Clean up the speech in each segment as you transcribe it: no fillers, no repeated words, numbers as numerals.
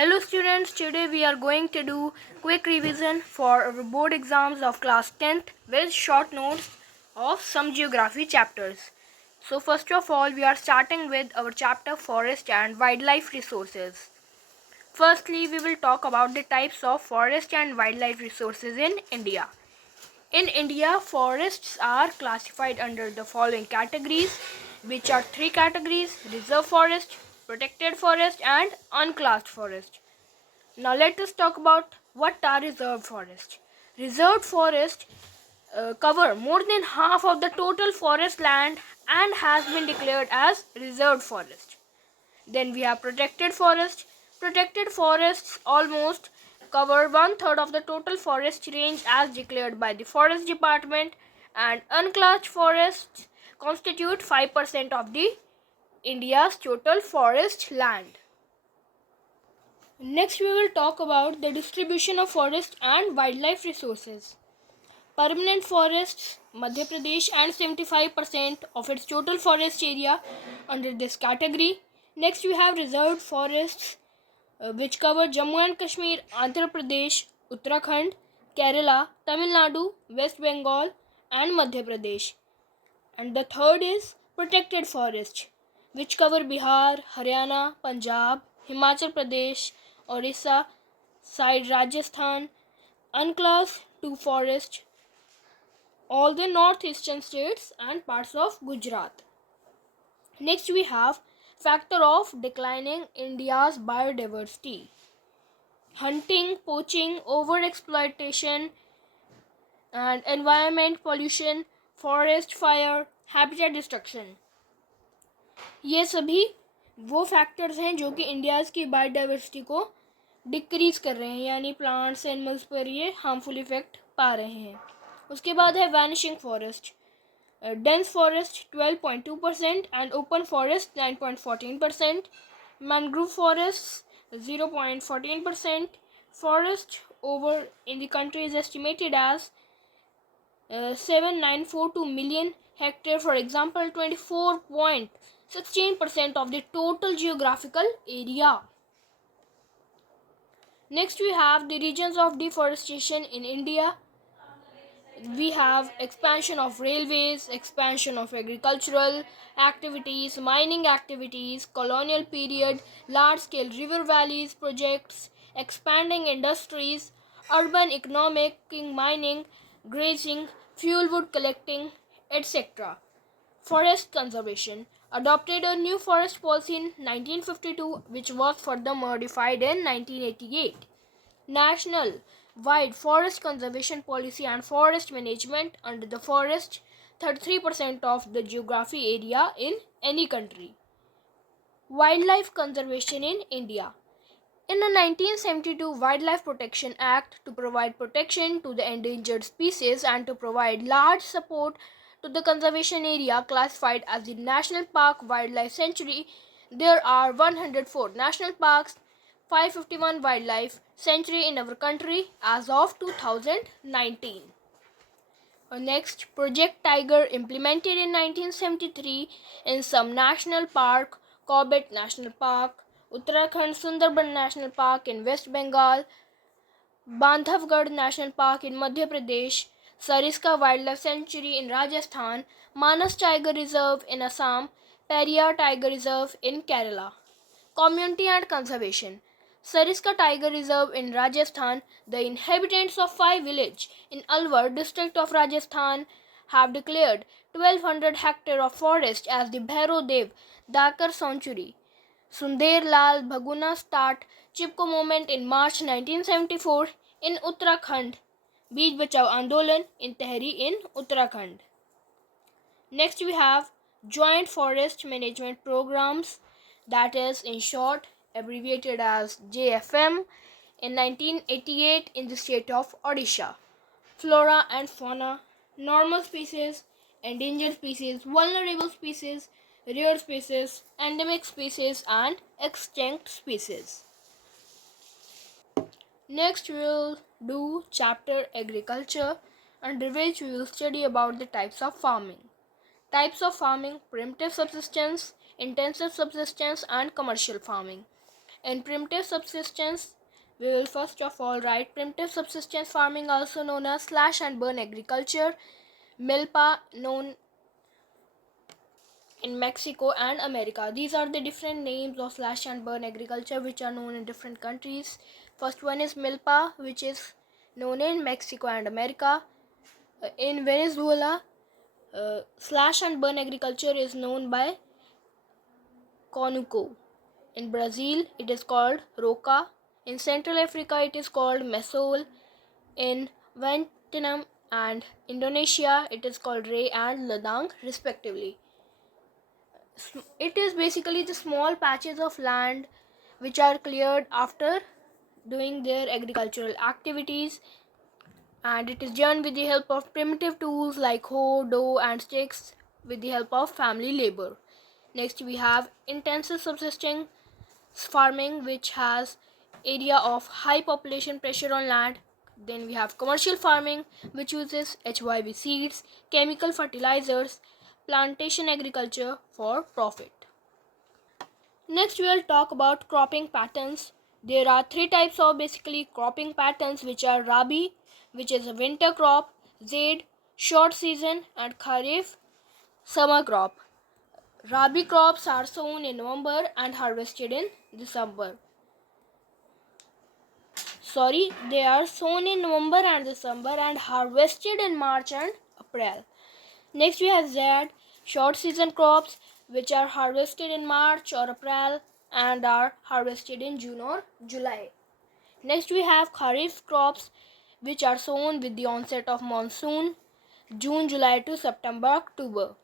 Hello students, today we are going to do quick revision for our board exams of class 10th with short notes of some geography chapters. So first of all, we are starting with our chapter Forest and Wildlife Resources. Firstly, we will talk about the types of forest and wildlife resources in India. In India, forests are classified under the following categories, which are three categories: reserve forest, protected forest and unclassed forest. Now let us talk about what are reserved forests. Reserved forests cover more than half of the total forest land and has been declared as reserved forest. Then we have protected forest. Protected forests almost cover one-third of the total forest range as declared by the Forest Department, and unclassed forests constitute 5% of the India's total forest land. Next, we will talk about the distribution of forest and wildlife resources. Permanent forests, Madhya Pradesh, and 75% of its total forest area under this category. Next, we have reserved forests, which cover Jammu and Kashmir, Andhra Pradesh, Uttarakhand, Kerala, Tamil Nadu, West Bengal, and Madhya Pradesh. And the third is protected forest, which cover Bihar, Haryana, Punjab, Himachal Pradesh, Orissa, side Rajasthan. Unclassed two forests, all the northeastern states and parts of Gujarat. Next we have factor of declining India's biodiversity. Hunting, poaching, overexploitation and environment pollution, forest fire, habitat destruction. ये सभी वो factors हैं जो कि India's की biodiversity को decrease कर रहे हैं, यानी प्लांट्स एनिमल्स पर ये हार्मफुल इफेक्ट पा रहे हैं. उसके बाद है vanishing forest. Dense forest 12.2% and open forest 9.14%. Mangrove forest 0.14%. Forest over in the country is estimated as 7942 million hectare. For example, 24.16% of the total geographical area. Next we have the regions of deforestation in India. We have expansion of railways, expansion of agricultural activities, mining activities, colonial period, large-scale river valleys projects, expanding industries, urban economic, mining, grazing, fuel wood collecting, etc. Forest conservation adopted a new forest policy in 1952, which was further modified in 1988. National wide forest conservation policy and forest management under the forest, 33% of the geography area in any country. Wildlife conservation in India. In the 1972 Wildlife Protection Act, to provide protection to the endangered species and to provide large support to the conservation area classified as the National Park Wildlife Sanctuary, there are 104 national parks, 551 wildlife sanctuary in our country as of 2019. Next, Project Tiger implemented in 1973 in some national park, Corbett National Park, Uttarakhand Sundarban National Park in West Bengal, Bandhavgarh National Park in Madhya Pradesh, Sariska Wildlife Sanctuary in Rajasthan, Manas Tiger Reserve in Assam, Periyar Tiger Reserve in Kerala. Community and conservation. Sariska Tiger Reserve in Rajasthan. The inhabitants of 5 villages in Alwar district of Rajasthan have declared 1200 hectares of forest as the Bhairo Dev Dakar Sanctuary. Sundar Lal Bhaguna start Chipko movement in March 1974 in Uttarakhand. Beej Bachao Andolan in Tehri in Uttarakhand. Next we have joint forest management programs, that is in short abbreviated as JFM, in 1988 in the state of Odisha. Flora and fauna, normal species, endangered species, vulnerable species, rare species, endemic species and extinct species. Next we will do chapter agriculture, under which we will study about the types of farming. Types of farming: primitive subsistence, intensive subsistence and commercial farming. In primitive subsistence, we will first of all write primitive subsistence farming, also known as slash and burn agriculture, milpa, known in Mexico and America. These are the different names of slash and burn agriculture which are known in different countries. First one is milpa, which is known in Mexico and America. In Venezuela, slash and burn agriculture is known by conuco. In Brazil, it is called roca. In Central Africa, it is called mesol. In Vietnam and Indonesia, it is called ray and ladang respectively. It is basically the small patches of land which are cleared after doing their agricultural activities, and it is done with the help of primitive tools like hoe, dough and sticks with the help of family labor. Next we have intensive subsistence farming, which has area of high population pressure on land. Then we have commercial farming, which uses HYB seeds, chemical fertilizers, plantation agriculture for profit. Next we will talk about cropping patterns. There are three types of basically cropping patterns, which are Rabi, which is a winter crop, Zaid, short season, and Kharif, summer crop. Rabi crops are sown in November and harvested in December. They are sown in November and December and harvested in March and April. Next we have Zaid, short season crops, which are harvested in March or April and are harvested in June or July. Next we have Kharif crops, which are sown with the onset of monsoon, June, July to September, October.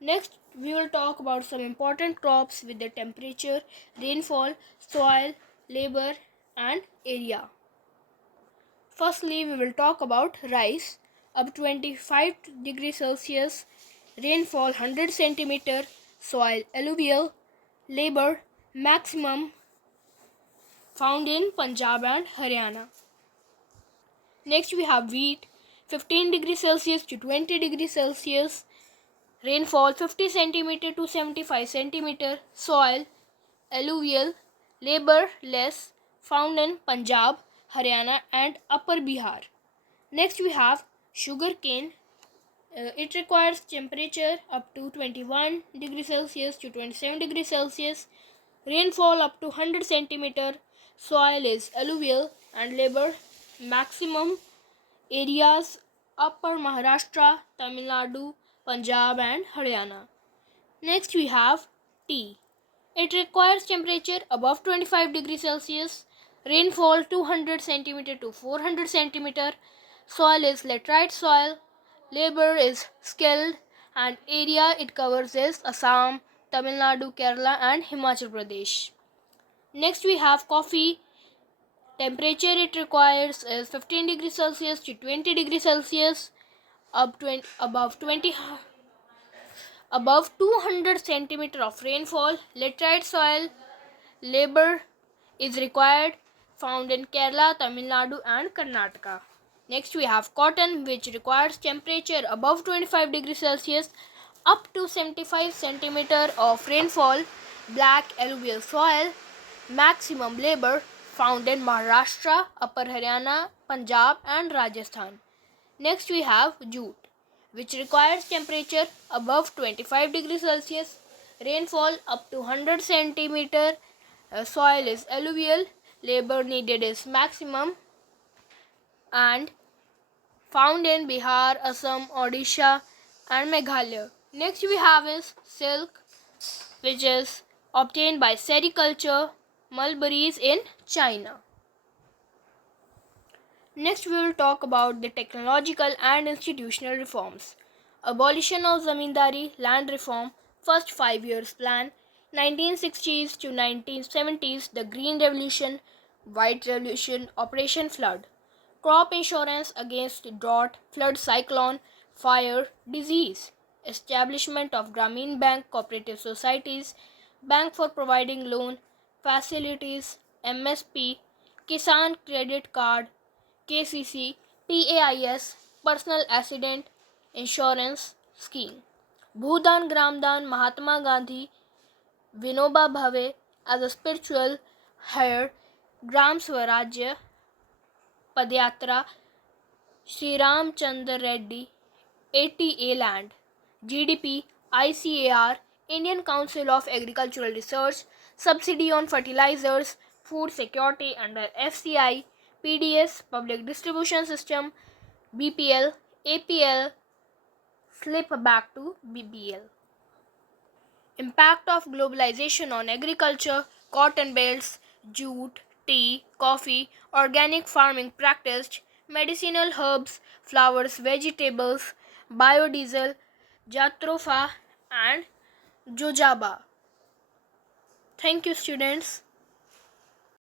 Next we will talk about some important crops with the temperature, rainfall, soil, labor and area. Firstly, we will talk about rice. Up 25 degrees Celsius, rainfall 100 centimeter, soil alluvial, labor maximum found in Punjab and Haryana. Next we have wheat, 15 degrees Celsius to 20 degrees Celsius, rainfall 50 centimeter to 75 centimeter, soil alluvial, labor less, found in Punjab, Haryana and Upper Bihar. Next we have sugar cane. It requires temperature up to 21 degrees Celsius to 27 degrees Celsius, rainfall up to 100 centimeter, soil is alluvial and labor maximum areas Upper Maharashtra, Tamil Nadu, Punjab and Haryana. Next we have tea. It requires temperature above 25 degrees Celsius, rainfall 200 centimeter to 400 centimeter, soil is laterite soil, labor is skilled and area it covers is Assam, Tamil Nadu, Kerala and Himachal Pradesh. Next we have coffee. Temperature it requires is 15 degrees Celsius to 20 degrees Celsius, above 200 centimeter of rainfall, laterite soil, labor is required, found in Kerala, Tamil Nadu and Karnataka. Next we have cotton, which requires temperature above 25 degrees Celsius, up to 75 centimeter of rainfall, black alluvial soil, maximum labor, found in Maharashtra, Upper Haryana, Punjab and Rajasthan. Next we have jute, which requires temperature above 25 degrees Celsius, rainfall up to 100 centimeter, soil is alluvial, labor needed is maximum and found in Bihar, Assam, Odisha and Meghalaya. Next we have is silk, which is obtained by sericulture, mulberries in China. Next we will talk about the technological and institutional reforms. Abolition of Zamindari, land reform, first 5 years plan, 1960s to 1970s, the Green Revolution, White Revolution, Operation Flood. Crop insurance against drought, flood, cyclone, fire, disease. Establishment of Grameen Bank cooperative societies, bank for providing loan facilities, MSP, Kisan Credit Card, KCC, PAIS, Personal Accident Insurance Scheme. Bhudan Gramdan, Mahatma Gandhi, Vinoba Bhave, as a spiritual heir, Gram Swarajya Padyatra, Sri Ram Chandra Reddy, ATA Land, GDP, ICAR, Indian Council of Agricultural Research, Subsidy on Fertilizers, Food Security under FCI, PDS, Public Distribution System, BPL, APL, slip back to BBL. Impact of globalization on agriculture, cotton belts, jute, tea, coffee, organic farming practiced, medicinal herbs, flowers, vegetables, biodiesel, jatropha and jojaba. Thank you, students.